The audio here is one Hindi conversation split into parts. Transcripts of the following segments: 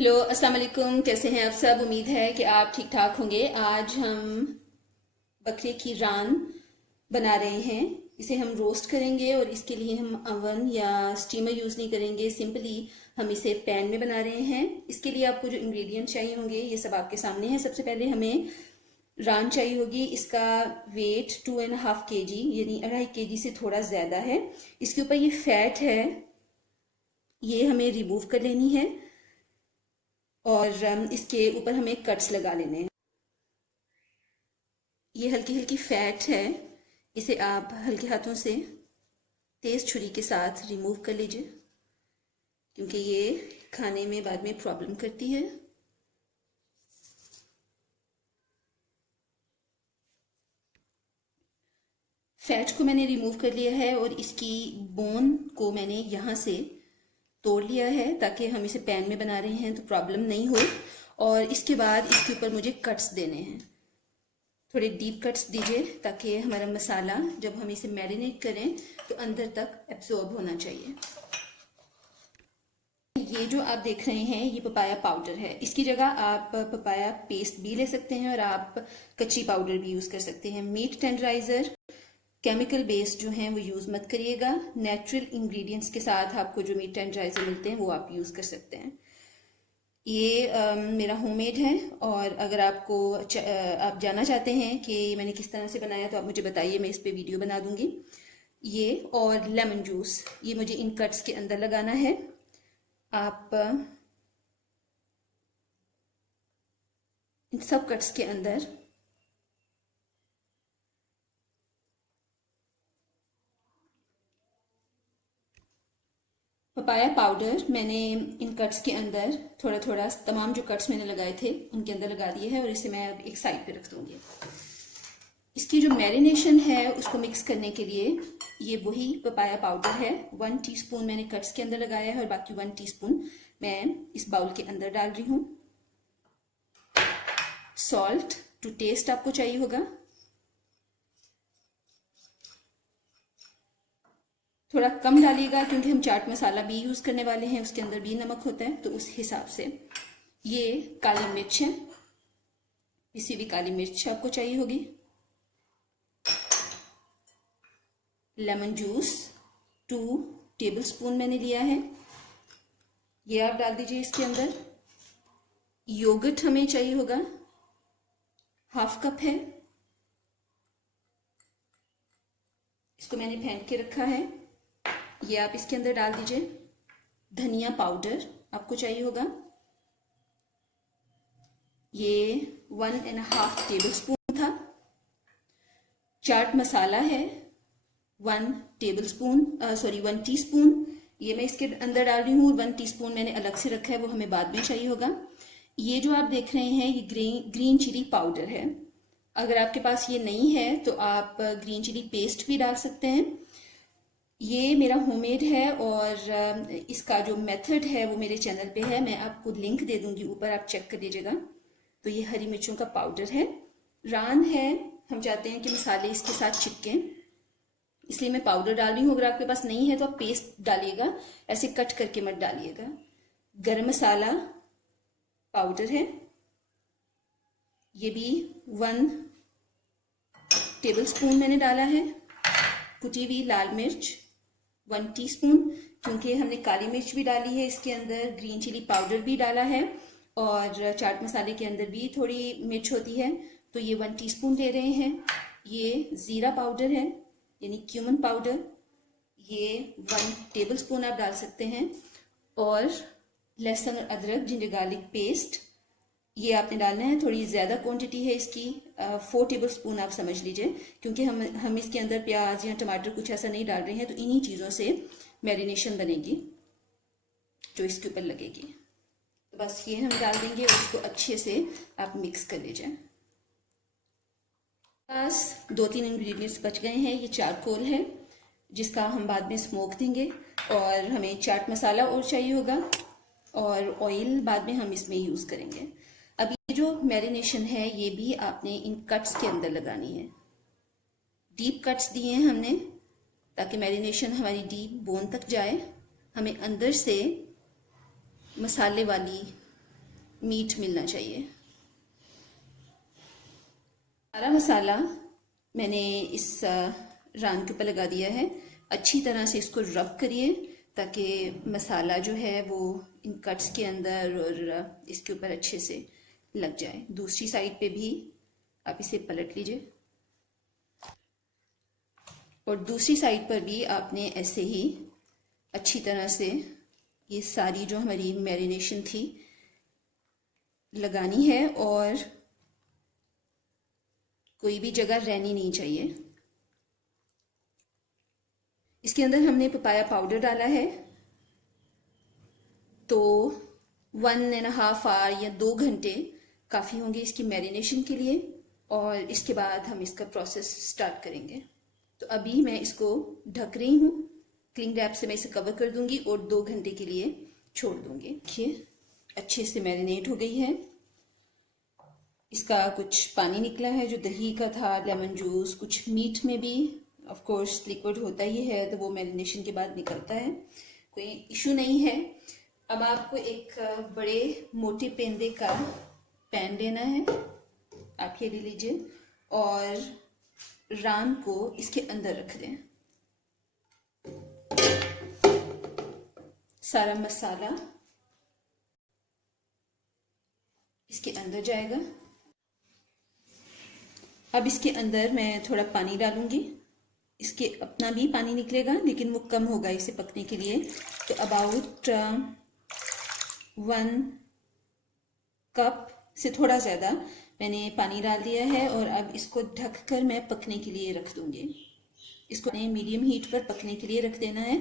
हेलो अस्सलाम वालेकुम। कैसे हैं आप सब? उम्मीद है कि आप ठीक ठाक होंगे। आज हम बकरे की रान बना रहे हैं। इसे हम रोस्ट करेंगे और इसके लिए हम अवन या स्टीमर यूज़ नहीं करेंगे। सिंपली हम इसे पैन में बना रहे हैं। इसके लिए आपको जो इंग्रेडिएंट चाहिए होंगे ये सब आपके सामने है। सबसे पहले हमें रान चाहिए होगी। इसका वेट 2.5 kg यानी 2.5 kg से थोड़ा ज़्यादा है। इसके ऊपर ये फैट है, ये हमें रिमूव कर लेनी है और इसके ऊपर हमें कट्स लगा लेने हैं। ये हल्की हल्की फैट है, इसे आप हल्के हाथों से तेज छुरी के साथ रिमूव कर लीजिए क्योंकि ये खाने में बाद में प्रॉब्लम करती है। फैट को मैंने रिमूव कर लिया है और इसकी बोन को मैंने यहाँ से तोड़ लिया है ताकि हम इसे पैन में बना रहे हैं तो प्रॉब्लम नहीं हो। और इसके बाद इसके ऊपर मुझे कट्स देने हैं, थोड़े डीप कट्स दीजिए ताकि हमारा मसाला जब हम इसे मैरिनेट करें तो अंदर तक एब्जॉर्ब होना चाहिए। ये जो आप देख रहे हैं ये पपाया पाउडर है। इसकी जगह आप पपाया पेस्ट भी ले सकते हैं और आप कच्ची पाउडर भी यूज़ कर सकते हैं। मीट टेंडराइजर केमिकल बेस्ड जो हैं वो यूज़ मत करिएगा। नेचुरल इंग्रेडिएंट्स के साथ आपको जो मीट टेंडराइजर मिलते हैं वो आप यूज़ कर सकते हैं। ये मेरा होममेड है और अगर आपको आप जानना चाहते हैं कि मैंने किस तरह से बनाया तो आप मुझे बताइए, मैं इस पे वीडियो बना दूंगी। ये और लेमन जूस ये मुझे इन कट्स के अंदर लगाना है। आप इन सब कट्स के अंदर पपाया पाउडर मैंने इन कट्स के अंदर थोड़ा थोड़ा तमाम जो कट्स मैंने लगाए थे उनके अंदर लगा दिए हैं और इसे मैं अब एक साइड पे रख दूंगी। इसकी जो मैरिनेशन है उसको मिक्स करने के लिए ये वही पपाया पाउडर है। 1 टीस्पून मैंने कट्स के अंदर लगाया है और बाकी 1 टीस्पून मैं इस बाउल के अंदर डाल रही हूँ। सॉल्ट टू टेस्ट आपको चाहिए होगा। थोड़ा कम डालिएगा क्योंकि हम चाट मसाला भी यूज़ करने वाले हैं, उसके अंदर भी नमक होता है तो उस हिसाब से। ये काली मिर्च है, पिसी हुई काली मिर्च आपको चाहिए होगी। लेमन जूस 2 टेबलस्पून मैंने लिया है, ये आप डाल दीजिए इसके अंदर। योगर्ट हमें चाहिए होगा, 1/2 कप है, इसको मैंने फेंट के रखा है, ये आप इसके अंदर डाल दीजिए। धनिया पाउडर आपको चाहिए होगा, ये 1.5 टेबलस्पून था। चाट मसाला है 1 टीस्पून, ये मैं इसके अंदर डाल रही हूँ। 1 टीस्पून मैंने अलग से रखा है, वो हमें बाद में चाहिए होगा। ये जो आप देख रहे हैं ये ग्रीन चिली पाउडर है। अगर आपके पास ये नहीं है तो आप ग्रीन चिली पेस्ट भी डाल सकते हैं। ये मेरा होममेड है और इसका जो मेथड है वो मेरे चैनल पे है, मैं आपको लिंक दे दूंगी ऊपर, आप चेक कर लीजिएगा। तो ये हरी मिर्चों का पाउडर है। रान है, हम चाहते हैं कि मसाले इसके साथ चिपके इसलिए मैं पाउडर डाल रही हूँ। अगर आपके पास नहीं है तो आप पेस्ट डालिएगा, ऐसे कट करके मत डालिएगा। गरम मसाला पाउडर है, ये भी 1 टेबलस्पून मैंने डाला है। कुटी हुई लाल मिर्च 1 टीस्पून, क्योंकि हमने काली मिर्च भी डाली है इसके अंदर, ग्रीन चिली पाउडर भी डाला है और चाट मसाले के अंदर भी थोड़ी मिर्च होती है तो ये 1 टीस्पून ले रहे हैं। ये ज़ीरा पाउडर है यानी क्यूमन पाउडर, ये 1 टेबलस्पून आप डाल सकते हैं। और लहसुन और अदरक जिंजर गार्लिक पेस्ट ये आपने डालना है। थोड़ी ज़्यादा क्वांटिटी है इसकी, 4 टेबलस्पून आप समझ लीजिए, क्योंकि हम इसके अंदर प्याज या टमाटर कुछ ऐसा नहीं डाल रहे हैं तो इन्हीं चीज़ों से मैरिनेशन बनेगी जो इसके ऊपर लगेगी। तो बस ये हम डाल देंगे और इसको अच्छे से आप मिक्स कर लीजिए। बस 2-3 इंग्रेडिएंट्स बच गए हैं। ये चारकोल है जिसका हम बाद में स्मोक देंगे और हमें चाट मसाला और चाहिए होगा और ऑयल बाद में हम इसमें यूज़ करेंगे। अब ये जो मैरिनेशन है ये भी आपने इन कट्स के अंदर लगानी है। डीप कट्स दिए हैं हमने ताकि मैरिनेशन हमारी डीप बोन तक जाए। हमें अंदर से मसाले वाली मीट मिलना चाहिए। सारा मसाला मैंने इस रान के ऊपर लगा दिया है। अच्छी तरह से इसको रब करिए ताकि मसाला जो है वो इन कट्स के अंदर और इसके ऊपर अच्छे से लग जाए। दूसरी साइड पे भी आप इसे पलट लीजिए और दूसरी साइड पर भी आपने ऐसे ही अच्छी तरह से ये सारी जो हमारी मैरिनेशन थी लगानी है और कोई भी जगह रहनी नहीं चाहिए। इसके अंदर हमने पपाया पाउडर डाला है, तो 1.5 आवर या 2 घंटे काफ़ी होंगे इसकी मैरिनेशन के लिए और इसके बाद हम इसका प्रोसेस स्टार्ट करेंगे। तो अभी मैं इसको ढक रही हूँ, क्लिंग रैप से मैं इसे कवर कर दूंगी और 2 घंटे के लिए छोड़ दूंगी। देखिए अच्छे से मैरिनेट हो गई है। इसका कुछ पानी निकला है जो दही का था, लेमन जूस, कुछ मीट में भी ऑफ कोर्स लिक्विड होता ही है, तो वो मैरिनेशन के बाद निकलता है, कोई इशू नहीं है। अब आपको एक बड़े मोटे पेंदे का पैन लेना है, आप ये ले लीजिए और रान को इसके अंदर रख दें। सारा मसाला इसके अंदर जाएगा। अब इसके अंदर मैं थोड़ा पानी डालूंगी, इसके अपना भी पानी निकलेगा लेकिन वो कम होगा इसे पकने के लिए। तो अबाउट 1 कप से थोड़ा ज़्यादा मैंने पानी डाल दिया है और अब इसको ढककर मैं पकने के लिए रख दूंगी। इसको मीडियम हीट पर पकने के लिए रख देना है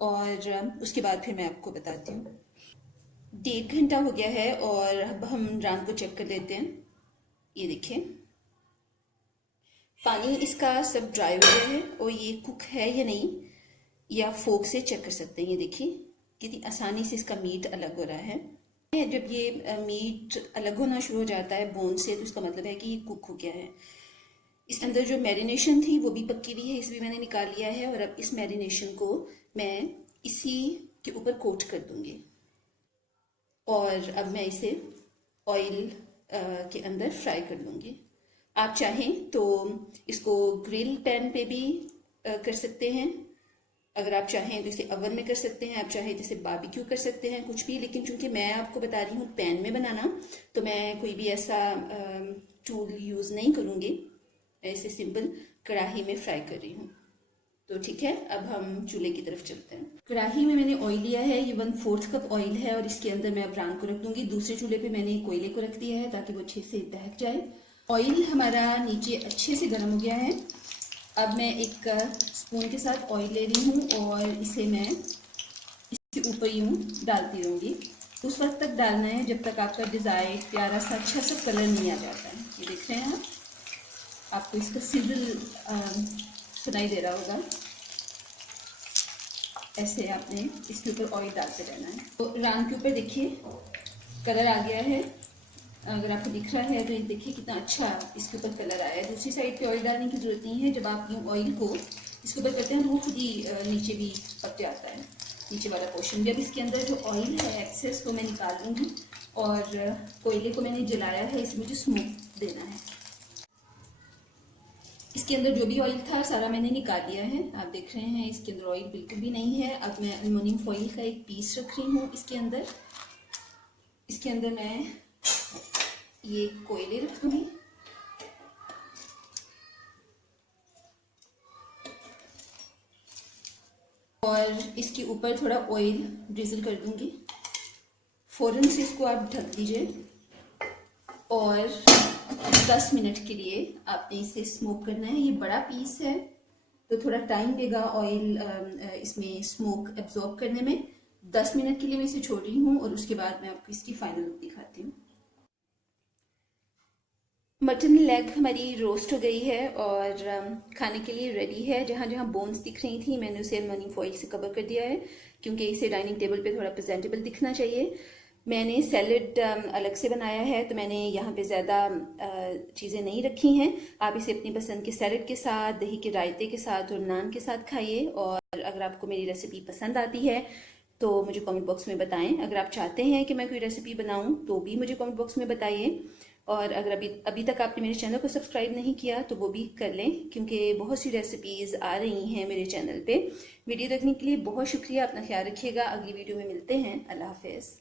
और उसके बाद फिर मैं आपको बताती हूँ। 1.5 घंटा हो गया है और अब हम रान को चेक कर लेते हैं। ये देखिए पानी इसका सब ड्राई हो गया है और ये कुक है या नहीं या फोक से चेक कर सकते हैं। ये देखिए कितनी आसानी से इसका मीट अलग हो रहा है। जब ये मीट अलग होना शुरू हो जाता है बोन से, तो इसका मतलब है कि ये कुक हो गया है। इस अंदर जो मैरिनेशन थी वो भी पक्की हुई है, इसे भी मैंने निकाल लिया है और अब इस मैरिनेशन को मैं इसी के ऊपर कोट कर दूंगी और अब मैं इसे ऑयल के अंदर फ्राई कर लूँगी। आप चाहें तो इसको ग्रिल पैन पे भी कर सकते हैं, अगर आप चाहें तो इसे अवन में कर सकते हैं, आप चाहें तो इसे बारबेक्यू कर सकते हैं, कुछ भी। लेकिन चूंकि मैं आपको बता रही हूँ पैन में बनाना, तो मैं कोई भी ऐसा टूल यूज़ नहीं करूँगी, ऐसे सिंपल कढ़ाई में फ्राई कर रही हूँ। तो ठीक है, अब हम चूल्हे की तरफ चलते हैं। कढ़ाई में मैंने ऑयल लिया है, ये 1/4 कप ऑयल है और इसके अंदर मैं अब रान को रख दूंगी। दूसरे चूल्हे पे मैंने कोयले को रख दिया है ताकि वो अच्छे से दहक जाए। ऑयल हमारा नीचे अच्छे से गर्म हो गया है। अब मैं एक स्पून के साथ ऑयल ले रही हूँ और इसे मैं इसके ऊपर यूँ डालती रहूँगी। उस वक्त तक डालना है जब तक आपका डिज़ायर प्यारा सा अच्छा सा कलर नहीं आ जाता है। ये देख रहे हैं आप, आपको इसका सिजल सुनाई दे रहा होगा। ऐसे आपने इसके ऊपर ऑयल डालते रहना है। तो रान के ऊपर देखिए कलर आ गया है, अगर आपको दिख रहा है तो ये देखिए कितना अच्छा इसके ऊपर कलर आया है। दूसरी साइड पे ऑयल डालने की ज़रूरत नहीं है, जब आप यूँ ऑयल को इसके ऊपर करते हैं तो वो खुद ही नीचे भी पक जाता है, नीचे वाला पोर्शन भी। अब इसके अंदर जो ऑयल है एक्सेस वो मैं निकाल लूँगी और कोयले को मैंने जलाया है, इसमें मुझे स्मोक देना है। इसके अंदर जो भी ऑयल था सारा मैंने निकाल लिया है, आप देख रहे हैं इसके अंदर ऑयल बिल्कुल भी नहीं है। अब मैं एल्युमिनियम फॉइल का एक पीस रख रही हूँ इसके अंदर। इसके अंदर मैं ये कोयले रखूंगी और इसके ऊपर थोड़ा ऑयल ड्रिजल कर दूंगी। फौरन से इसको आप ढक दीजिए और 10 मिनट के लिए आपने इसे स्मोक करना है। ये बड़ा पीस है तो थोड़ा टाइम लेगा ऑयल इसमें स्मोक एब्जॉर्ब करने में। 10 मिनट के लिए मैं इसे छोड़ रही हूँ और उसके बाद मैं आपको इसकी फाइनल लुक दिखाती हूँ। मटन लेग हमारी रोस्ट हो गई है और खाने के लिए रेडी है। जहाँ जहाँ बोन्स दिख रही थी मैंने उसे एल्युमिनियम फॉइल से कवर कर दिया है क्योंकि इसे डाइनिंग टेबल पे थोड़ा प्रेजेंटेबल दिखना चाहिए। मैंने सैलड अलग से बनाया है तो मैंने यहाँ पे ज़्यादा चीज़ें नहीं रखी हैं। आप इसे अपनी पसंद के सैलड के साथ, दही के रायते के साथ और नान के साथ खाइए। और अगर आपको मेरी रेसिपी पसंद आती है तो मुझे कमेंट बॉक्स में बताएं। अगर आप चाहते हैं कि मैं कोई रेसिपी बनाऊं तो भी मुझे कमेंट बॉक्स में बताइए। और अगर अभी तक आपने मेरे चैनल को सब्सक्राइब नहीं किया तो वो भी कर लें, क्योंकि बहुत सी रेसिपीज़ आ रही हैं मेरे चैनल पे। वीडियो देखने के लिए बहुत शुक्रिया। अपना ख्याल रखिएगा। अगली वीडियो में मिलते हैं। अल्लाह हाफिज़।